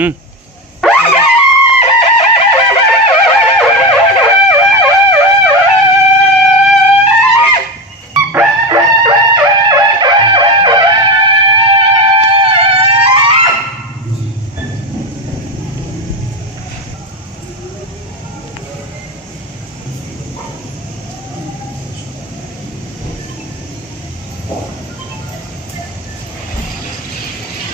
Hmm.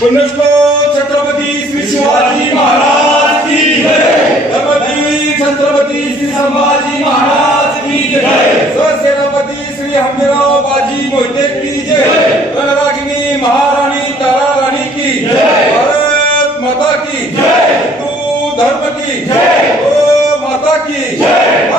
पुण्यश्लोक छत्रपती श्री शिवाजी महाराज की जय। छत्रपती छत्रपती श्री संभाजी महाराज की जय। सरसेनापती श्री हंबीराव बाजी मोहिते की जय। रणरागिनी महाराणी तारा राणी की जय। भारत माता की जय। हिंदू धर्म की जय। माता की जय।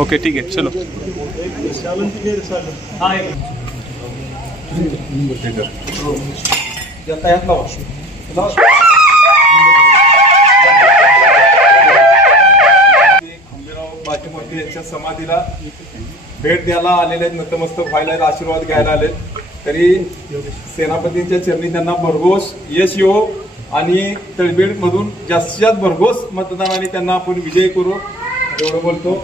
ओके ठीक आहे चलो. खंबीराव बाजीमोटे यांच्या समाधीला भेट द्यायला आलेले आहेत नतमस्तक व्हायला आहेत, आशीर्वाद घ्यायला आले तरी सेनापतींच्या चरणी त्यांना भरघोस यश येऊ आणि तळबेडमधून जास्तीत जास्त भरघोस मतदानाने त्यांना आपण विजय करू. एवढं बोलतो.